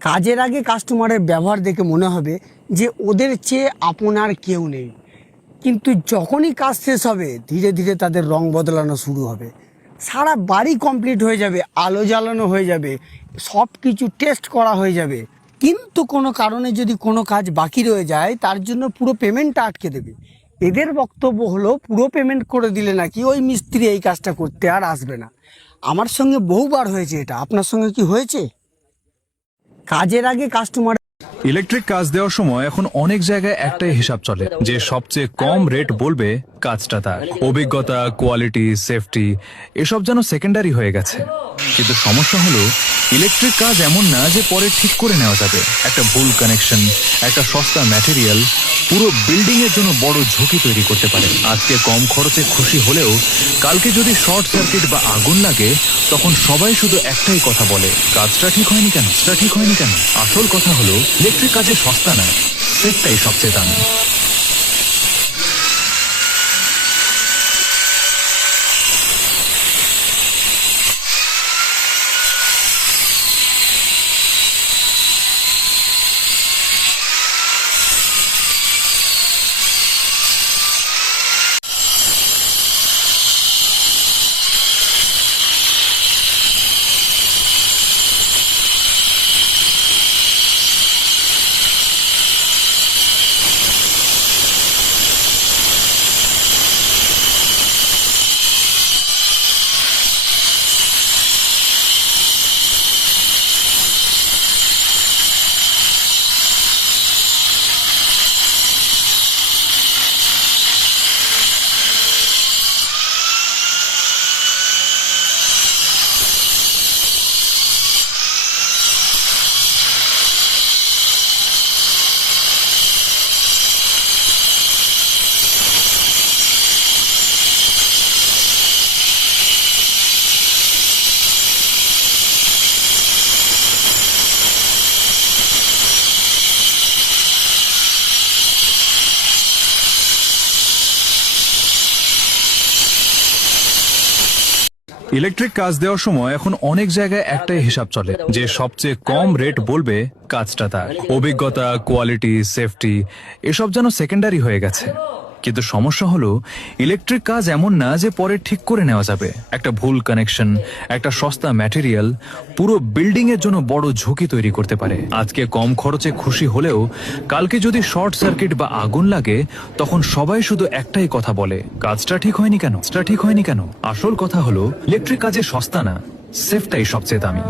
কাজের আগে কাস্টমারের ব্যবহার দেখে মনে হবে যে ওদের চেয়ে আপনার কেউ নেই, কিন্তু যখনই কাজ শেষ হবে ধীরে ধীরে তাদের রং বদলানো শুরু হবে। সারা বাড়ি কমপ্লিট হয়ে যাবে, আলো জ্বালানো হয়ে যাবে, সব কিছু টেস্ট করা হয়ে যাবে, কিন্তু কোনো কারণে যদি কোনো কাজ বাকি রয়ে যায় তার জন্য পুরো পেমেন্টটা আটকে দেবে। এদের বক্তব্য হলো পুরো পেমেন্ট করে দিলে নাকি ওই মিস্ত্রি এই কাজটা করতে আর আসবে না। আমার সঙ্গে বহুবার হয়েছে এটা, আপনার সঙ্গে কি হয়েছে? কাজের আগে কাস্টমার ইলেকট্রিক কাজ দেওয়ার সময় এখন অনেক জায়গায় একটাই হিসাব চলে যে সবচেয়ে কম রেট বলবে কাজটা তার। অভিজ্ঞতা, কোয়ালিটি, সেফটি এসব যেন সেকেন্ডারি হয়ে গেছে। কিন্তু সমস্যা হলো ইলেকট্রিক কাজ এমন না যে পরে ঠিক করে নেওয়া যাবে। একটা ভুল কানেকশন, একটা সস্তা ম্যাটেরিয়াল পুরো বিল্ডিং এর জন্য বড় ঝুঁকি তৈরি করতে পারে। আজকে কম খরচে খুশি হলেও কালকে যদি শর্ট সার্কিট বা আগুন লাগে তখন সবাই শুধু একটাই কথা বলে, কাজটা ঠিক হয়নি কেন, কাজটা ঠিক হয়নি কেন। আসল কথা হলো ইলেকট্রিক কাজে সস্তা না, সেফটাই সবচেয়ে দামি। ইলেকট্রিক কাজ দেওয়ার সময় এখন অনেক জায়গায় একটাই হিসাব চলে যে সবচেয়ে কম রেট বলবে কাজটা তার। অভিজ্ঞতা, কোয়ালিটি, সেফটি এসব যেন সেকেন্ডারি হয়ে গেছে। কিন্তু সমস্যা হলো ইলেকট্রিক কাজ এমন না যে পরে ঠিক করে নেওয়া যাবে। একটা ভুল কানেকশন, একটা সস্তা ম্যাটেরিয়াল পুরো বিল্ডিং এর জন্য বড় ঝুঁকি তৈরি করতে পারে। আজকে কম খরচে খুশি হলেও কালকে যদি শর্ট সার্কিট বা আগুন লাগে তখন সবাই শুধু একটাই কথা বলে, কাজটা ঠিক হয়নি কেন, কাজটা ঠিক হয়নি কেন। আসল কথা হলো ইলেকট্রিক কাজে সস্তা না, সেফটাই সবচেয়ে দামি।